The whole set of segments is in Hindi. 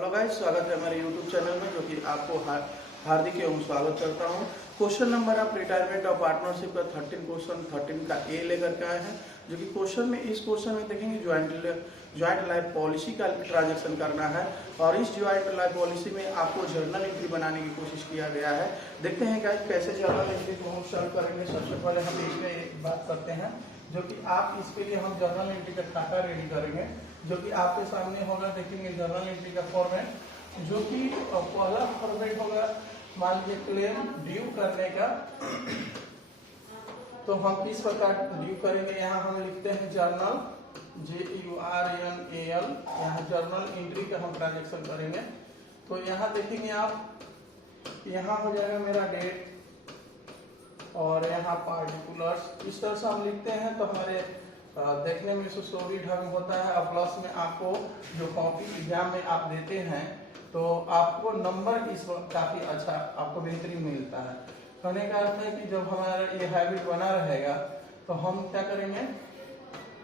हेलो गाइस, स्वागत है हमारे यूट्यूब चैनल में, जो कि आपको हार्दिक एवं स्वागत करता हूं। Question number of retirement of partnership का 13 क्वेश्चन 13 का ए लेकर के आए हैं। जो कि इस क्वेश्चन में देखेंगे ज्वाइंट लाइफ पॉलिसी का ट्रांजेक्शन करना है, और इस ज्वाइंट लाइफ पॉलिसी में आपको जर्नल एंट्री बनाने की कोशिश किया गया है। देखते हैं गाइस कैसे जर्नल एंट्री को हम सॉल्व करेंगे। सबसे पहले हम इसमें एक बात करते हैं, जो कि आप इसके लिए हम जर्नल एंट्री का खाता रेडी करेंगे, जो कि आपके सामने होगा। देखेंगे जर्नल एंट्री का फॉर्मेट, जो कि पहला फॉर्मेट होगा मान लीजिए क्लेम ड्यू करने का। तो हम किस प्रकार ड्यू करेंगे, यहाँ हम लिखते हैं जर्नल JURNAL, यहाँ जर्नल एंट्री का हम ट्रांजेक्शन करेंगे। तो यहाँ देखेंगे आप, यहाँ हो जाएगा मेरा डेट और यहाँ पार्टिकुलर्स। इस तरह से हम लिखते हैं तो हमारे देखने में सुसोरी ढंग होता है। और प्लस में आपको जो कॉपी एग्जाम में आप देते हैं तो आपको नंबर इस वक्त काफी अच्छा आपको बेहतरीन मिलता है। कहने का अर्थ है कि जब हमारा ये हैबिट बना रहेगा तो हम क्या करेंगे,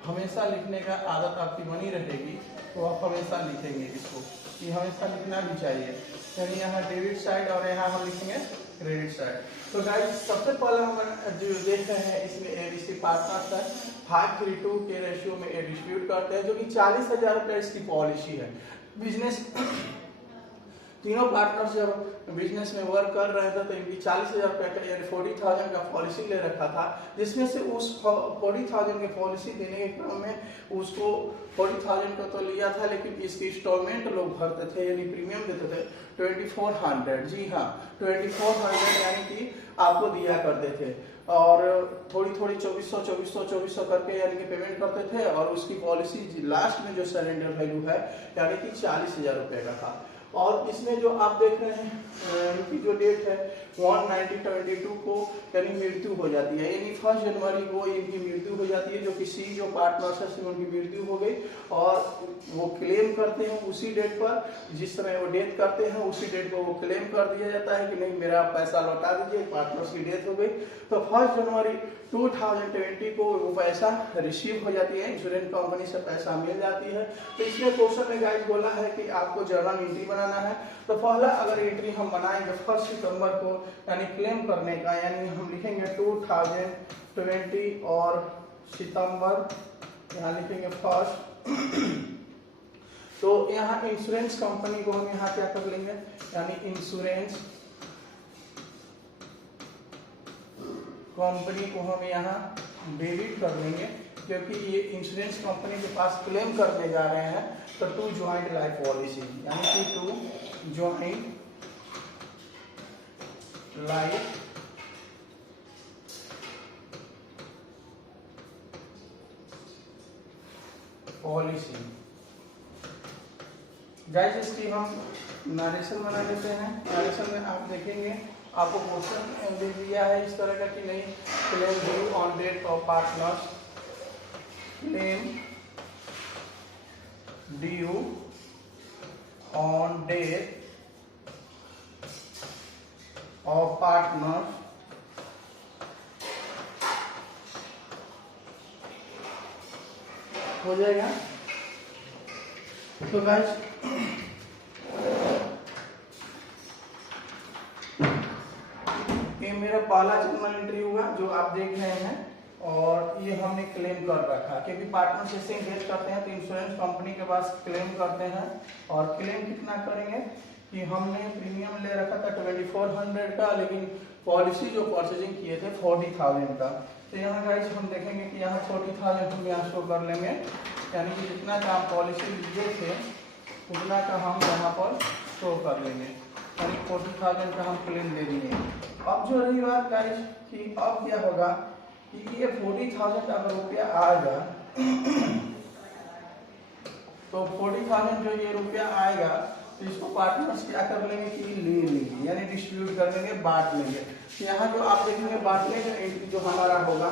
हमेशा लिखने का आदत आपकी बनी रहेगी, तो आप हमेशा लिखेंगे इसको, कि हमेशा लिखना भी चाहिए। यानी यहाँ डेबिट साइड और यहाँ हम लिखेंगे क्रेडिट साइड। तो गाइस सबसे पहले हम जो देख रहे हैं इसमें ABC पार्टनर्स है, 5:3 के रेशियो में डिस्ट्रीब्यूट करते हैं, जो कि 40,000 रुपये इसकी पॉलिसी है। बिजनेस तीनों पार्टनर्स जब बिजनेस में वर्क कर रहे थे तो इनकी 40,000 रुपये का यानी 40,000 का पॉलिसी ले रखा था, जिसमें से उस 40,000 की पॉलिसी देने के क्रम में उसको 40,000 का तो लिया था, लेकिन इसकी इंस्टॉलमेंट लोग भरते थे, यानी प्रीमियम देते थे 2400। जी हाँ, 2400 यानी कि आपको दिया करते थे, और थोड़ी 2400 करके यानी कि पेमेंट करते थे, और उसकी पॉलिसी लास्ट में जो सरेंडर वैल्यू है यानी कि 40,000 रुपये का था। और इसमें जो आप देख रहे हैं इनकी जो डेट है 1/90/22 को यानी मृत्यु हो जाती है, यानी 1 जनवरी को इनकी मृत्यु हो जाती है। जो किसी जो पार्टनर्स है उनकी मृत्यु हो गई और वो क्लेम करते हैं उसी डेट पर, जिस समय वो डेथ करते हैं उसी डेट पर वो क्लेम कर दिया जाता है कि नहीं मेरा पैसा लौटा दीजिए, पार्टनर्स की डेथ हो गई। तो 1 जनवरी 2020 को वो पैसा रिसीव हो जाती है, इंश्योरेंस कंपनी से पैसा मिल जाती है। तो इसमें क्वेश्चन में गाइस बोला है कि आपको जर्नल एंट्री बनाना है। तो पहला अगर एंट्री हम बनाएंगे 1 सितंबर को यानी क्लेम करने का, यानी हम लिखेंगे 2020 और सितंबर यहाँ लिखेंगे 1। तो यहाँ इंश्योरेंस कंपनी को हम यहाँ क्या कर लेंगे, यानी इंश्योरेंस कंपनी को हम यहाँ डेबिट कर लेंगे, क्योंकि ये इंश्योरेंस कंपनी के पास क्लेम करने जा रहे हैं। तो 2 ज्वाइंट लाइफ पॉलिसी यानी कि 2 ज्वाइंट लाइफ पॉलिसी। गाइस इसकी हम नरेशन बना लेते हैं। नरेशन में आप देखेंगे आपको क्वेश्चन दे दिया है इस तरह का कि नहीं, claim due on date of partners, claim due on date of partners हो जाएगा। तो गाइस ये मेरा पहला जर्नल एंट्री हुआ जो आप देख रहे हैं, और ये हमने क्लेम कर रखा, क्योंकि पार्टनर से इन्वेस्ट करते हैं तो इंश्योरेंस कंपनी के पास क्लेम करते हैं। और क्लेम कितना करेंगे कि हमने प्रीमियम ले रखा था 2400 का, लेकिन पॉलिसी जो परचेजिंग किए थे 40,000 का। तो यहाँ गाइस हम देखेंगे कि यहाँ 40,000 हम यहाँ शो कर लेंगे, यानी कि जितना का हम पॉलिसी लिए थे उतना का हम यहाँ पर शो कर लेंगे, यानी 40,000 का हम क्लेम ले लिए। अब जो रही बात गाइस कि अब क्या होगा कि ये 40,000 अगर रुपया आएगा तो 40,000 जो ये रुपया आएगा तो इसको पार्टनर्स क्या कर लेंगे कि ले लेंगे, यानी डिस्ट्रीब्यूट कर लेंगे, बांट लेंगे। तो यहाँ जो आप देखेंगे बांटने का एंट्री जो हमारा होगा,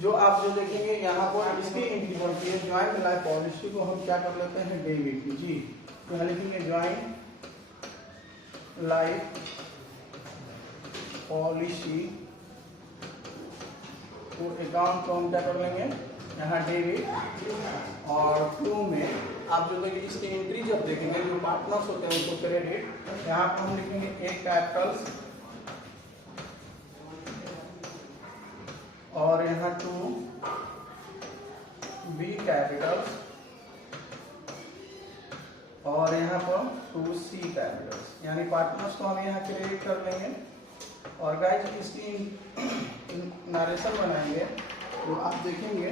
जो आप जो देखेंगे यहाँ पर इसकी एंट्री बनती है ज्वाइंट लाइफ पॉलिसी को हम क्या कर लेते हैं डेबिट। जी तो यहाँ लिखेंगे ज्वाइंट लाइफ पॉलिसी तो अकाउंट को हम क्या कर लेंगे यहाँ डेबिट, और 2 में आप जो देखिए इसकी एंट्री जब देखेंगे जो पार्टनर्स होते हैं उनको क्रेडिट, यहाँ पर हम लिखेंगे ए कैपिटल्स और यहाँ टू बी कैपिटल्स और यहाँ पर टू सी कैपिटल्स, यानी पार्टनर्स को हम यहाँ क्रिएट कर लेंगे। और गाइस इसकी नरेशन बनाएंगे तो आप देखेंगे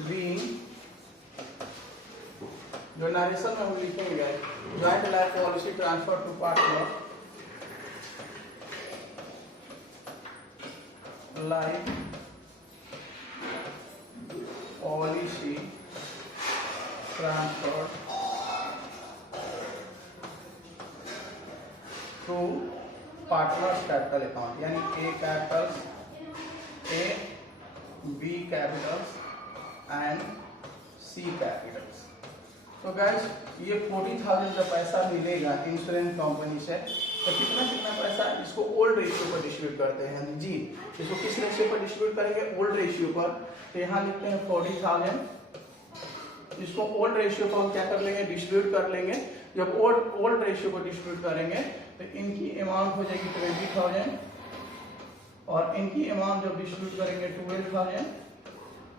बी जो नरेशन में हम लिखेंगे joint life policy transfer to partner life policy transfer to partners capital account, यानी A capitals A B capitals and C capitals. तो गाइस ये 40,000 जब पैसा मिलेगा इंश्योरेंस कंपनी से तो कितना पैसा इसको ओल्ड रेशियो पर डिस्ट्रीब्यूट करते हैं जी। इसको किस रेशियो पर डिस्ट्रीब्यूट करेंगे? ओल्ड रेशियो पर। तो यहाँ लिखते हैं 40,000, इसको ओल्ड रेशियो पर हम क्या कर लेंगे? डिस्ट्रीब्यूट कर लेंगे। जब ओल्ड रेशियो को डिस्ट्रीब्यूट करेंगे तो इनकी अमाउंट हो जाएगी 20,000 और इनकी अमाउंट जब डिस्ट्रीब्यूट करेंगे 12,000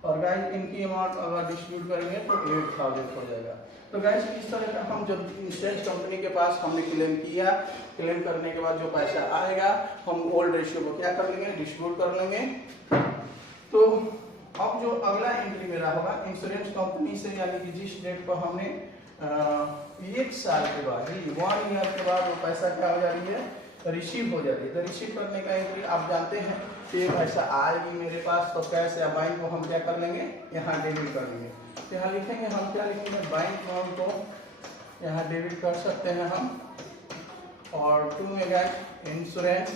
और गाइस इनकी अमाउंट अगर डिस्ट्रीब्यूट करेंगे तो 8,000 हो जाएगा। तो गाइस इस तरह का हम जब इंश्योरेंस कंपनी के पास हमने क्लेम किया, क्लेम करने के बाद जो पैसा आएगा हम ओल्ड रेशियो को क्या कर लेंगे? डिस्ट्रीब्यूट कर लेंगे। तो अब जो अगला एंट्री मेरा होगा इंश्योरेंस कंपनी से, यानी कि जिस डेट पर हमने 1 साल के बाद 1 ईयर के बाद वो पैसा क्या हो जा रही है? रिसीव हो जाती है। तो रिसीव करने का एंट्री आप जानते हैं कि पैसा आएगी मेरे पास तो कैश या बैंक को हम क्या कर लेंगे? यहाँ डेबिट कर लेंगे। तो यहाँ लिखेंगे हम क्या लिखेंगे? बैंक अकाउंट को यहाँ डेबिट कर सकते हैं हम। और टू में गए इंश्योरेंस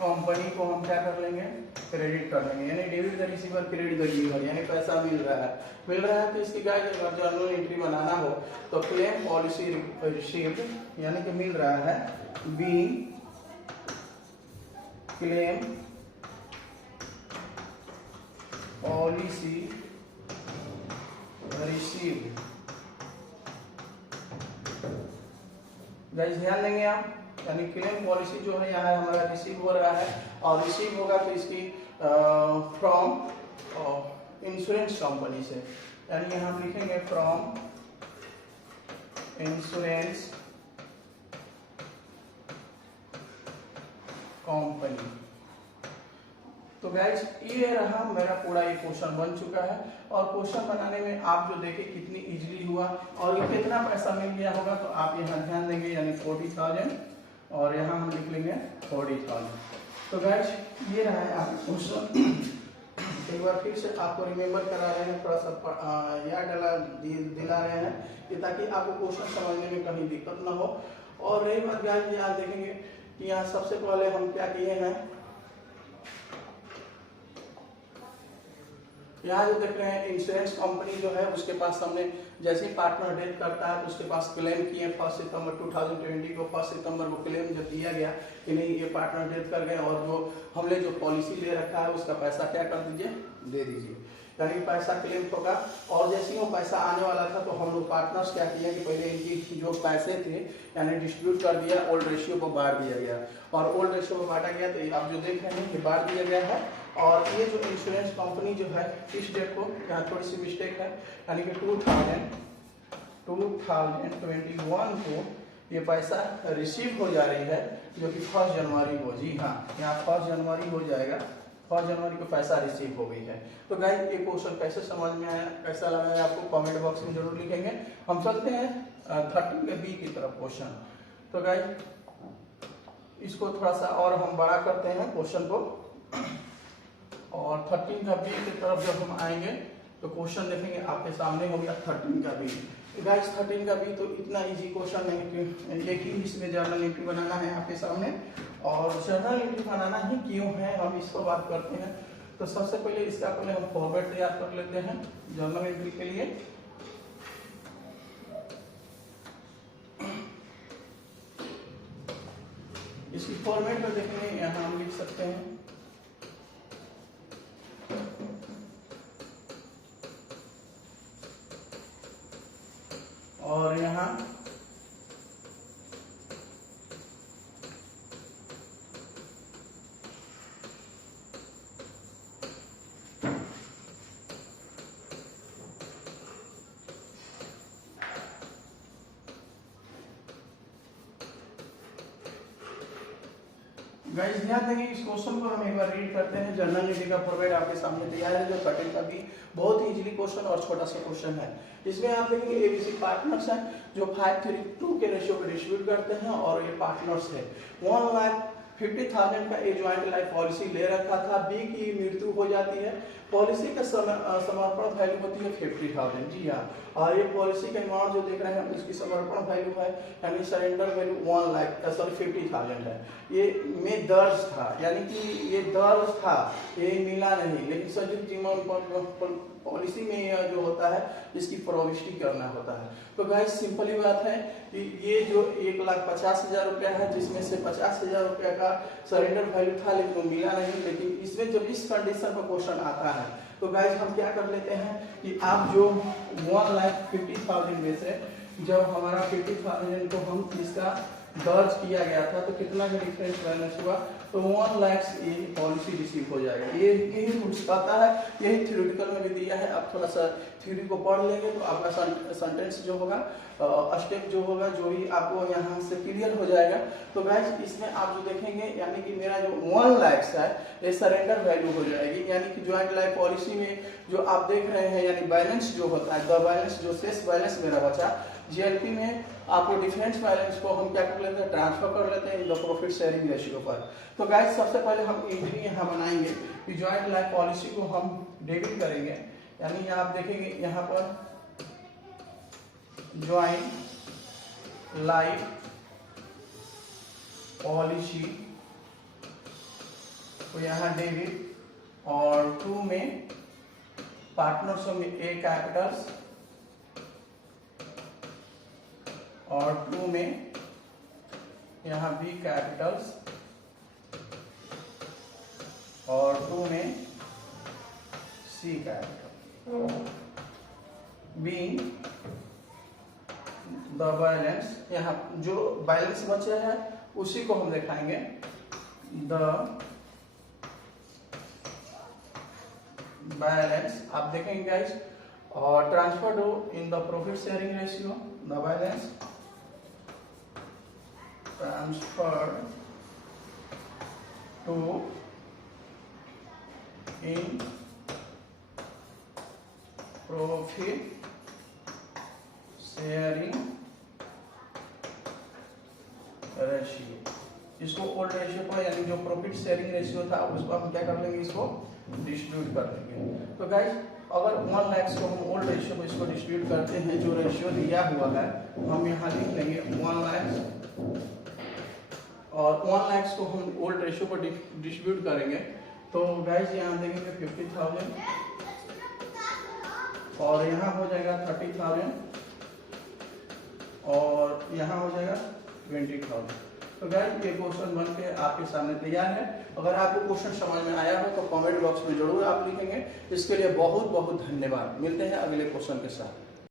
कंपनी को हम क्या कर लेंगे? क्रेडिट कर लेंगे, यानी debit the receiver credit the giver, यानी पैसा मिल रहा है तो इसकी गाइस अगर जर्नल एंट्री बनाना हो तो क्लेम पॉलिसी रिसीव्ड, यानी कि मिल रहा है B claim policy received. Guys ध्यान देंगे आप, यानी क्लेम पॉलिसी जो है यहाँ हमारा रिसीव हो रहा है और रिसीव होगा तो इसकी फ्रॉम इंश्योरेंस कंपनी से, यानी यहाँ हम लिखेंगे फ्रॉम इंश्योरेंस कंपनी। तो गाइस ये रहा मेरा पूरा ये क्वेश्चन बन चुका है और क्वेश्चन बनाने में आप जो देखे कितनी इजीली हुआ और ये कितना पैसा मिल गया होगा तो आप यहाँ ध्यान देंगे, यानी 40,000 और यहाँ हम लिख लेंगे 40,000। तो गाइस ये रहा है आपका क्वेश्चन। एक बार फिर से आपको रिमेम्बर करा रहे हैं, थोड़ा सा याद दिला रहे हैं कि ताकि आपको क्वेश्चन समझने में कहीं दिक्कत ना हो। और रही बात गाइस यहाँ देखेंगे कि यहाँ सबसे पहले हम क्या किए हैं, यहाँ जो देख रहे हैं इंश्योरेंस कंपनी जो है उसके पास हमने जैसे ही पार्टनर डेथ करता है तो उसके पास क्लेम किए 1 सितंबर 2020 को। 1 सितंबर को क्लेम जब दिया गया कि नहीं ये पार्टनर डेथ कर गए और जो हमने जो पॉलिसी ले रखा है उसका पैसा क्या कर दीजिए? दे दीजिए, यानी पैसा क्लेम होगा। और जैसे ही वो पैसा आने वाला था तो हम लोग पार्टनर्स क्या किया कि पहले इनकी जो पैसे थे यानी डिस्ट्रीब्यूट कर दिया, ओल्ड रेशियो को बांट दिया गया और ओल्ड रेशियो को बांटा गया तो आप जो देख रहे हैं कि बांट दिया गया है। और ये जो इंश्योरेंस कंपनी जो है इस डेट को यहाँ थोड़ी सी मिस्टेक है, यानी कि 2021 को ये पैसा रिसीव हो जा रही है जो कि 1 जनवरी को, जी हाँ यहाँ 1 जनवरी हो जाएगा, 1 जनवरी को पैसा रिसीव हो गई है। तो गाइस ये क्वेश्चन कैसे समझ में आया, कैसा लगा है आपको कमेंट बॉक्स में जरूर लिखेंगे। हम चलते हैं 13 के बी की तरफ क्वेश्चन। तो गाइस इसको थोड़ा सा और हम बड़ा करते हैं क्वेश्चन को और 13 का बी की तरफ जब हम आएंगे तो क्वेश्चन देखेंगे आपके सामने हो गया 13 का बी। गाइस 13 का बी तो इतना इजी क्वेश्चन है कि एक ही इसमें जर्नल एंट्री बनाना है आपके सामने। और जर्नल एंट्री बनाना ही क्यों है हम इसको बात करते हैं। तो सबसे पहले इसका पहले हम फॉर्मेट तैयार कर लेते हैं जर्नल एंट्री के लिए। इसकी फॉर्मेट में देखेंगे यहाँ हम लिख सकते सकते हैं। और यहाँ गाइस ध्यान देंगे, इस क्वेश्चन को हम एक बार रीड करते हैं। जनरल नीति का फॉर्मेट आपके सामने तैयार है, जो कटिंग का भी बहुत ही इजीली क्वेश्चन और छोटा सा क्वेश्चन है। इसमें आप देखेंगे एबीसी पार्टनर्स हैं जो 5:2 के रेशियो पे डिस्ट्रीब्यूट करते हैं, और ये पार्टनर्स है। 1,50,000 का ए ज्वाइंट लाइफ पॉलिसी ले रखा था। बी की मृत्यु हो जाती है, पॉलिसी का समर्पण वैल्यू होती है 50,000। जी हाँ, और ये पॉलिसी का अमाउंट जो देख रहे हैं इसकी समर्पण वैल्यू है, यानी सरेंडर वैल्यू 50,000 है। ये में दर्ज था, यानी कि ये दर्ज था, ये मिला नहीं, लेकिन संयुक्त जीवन पॉलिसी में यह जो होता है इसकी प्रविष्टि करना होता है। तो गाइस सिंपल ही बात है कि ये जो 1,50,000 रुपया है, जिसमें से 50,000 रुपया का सरेंडर वैल्यू था लेकिन वो मिला नहीं, लेकिन इसमें जब इस कंडीशन पर क्वेश्चन आता है तो गाइस हम क्या कर लेते हैं कि आप जो 1,50,000 में से जब हमारा 50,000 को हम इसका दर्ज किया गया था तो कितना का डिफरेंस बैलेंस हुआ, तो 1 लाख ये पॉलिसी रिसीव हो जाएगा। ये यही रूल्स कहता है, यही थ्योरेटिकल में भी दिया है। आप थोड़ा सा थ्योरी को पढ़ लेंगे तो आपका सेंटेंस जो होगा, स्टेप जो होगा, जो ही आपको यहाँ से क्लियर हो जाएगा। तो गाइस इसमें आप जो देखेंगे, यानी कि मेरा जो 1 लाख है ये सरेंडर वैल्यू हो जाएगी, यानी कि ज्वाइंट लाइफ पॉलिसी में जो आप देख रहे हैं, यानी बैलेंस जो होता है, द बैलेंस जो शेष बैलेंस मेरा बचा, जीएलपी में आपको डिफरेंस बैलेंस को हम क्या कर लेते हैं, ट्रांसफर कर लेते हैं इन द प्रॉफिट शेयरिंग रेशियो पर। तो गाइस सबसे पहले हम एंट्री यहाँ बनाएंगे कि ज्वाइंट लाइफ पॉलिसी को हम डेबिट करेंगे, यानी यहाँ आप देखेंगे यहाँ पर ज्वाइंट लाइफ पॉलिसी तो यहाँ डेबिट, और 2 में पार्टनर्स होंगे ए कैपिटल्स, और 2 में यहाँ बी कैपिटल्स, और 2 में सी कैपिटल। बीइंग द बैलेंस, यहाँ जो बैलेंस बचे हैं उसी को हम दिखाएंगे, द बैलेंस आप देखेंगे गाइस, और transfer to in the profit sharing ratio, the balance transferred to in profit sharing ratio. इसको ओल्ड रेशियो पर, यानी जो प्रॉफिट शेयरिंग रेशियो था उसको हम क्या कर लेंगे, इसको डिस्ट्रीब्यूट कर लेंगे। तो गाइस अगर 1 लाख को हम ओल्ड रेशियो को इसको डिस्ट्रीब्यूट करते हैं, जो रेशियो दिया हुआ है हम यहाँ लिख लेंगे 1 लाख, और 1 लाख को हम ओल्ड रेशियो पर डिस्ट्रीब्यूट करेंगे। तो गाइस यहाँ देखेंगे 50,000, और यहाँ हो जाएगा 30,000, और यहाँ हो जाएगा 20,000। तो गाइस ये क्वेश्चन बन के आपके सामने तैयार है। अगर आपको क्वेश्चन समझ में आया हो तो कमेंट बॉक्स में जरूर आप लिखेंगे। इसके लिए बहुत बहुत धन्यवाद। मिलते हैं अगले क्वेश्चन के साथ।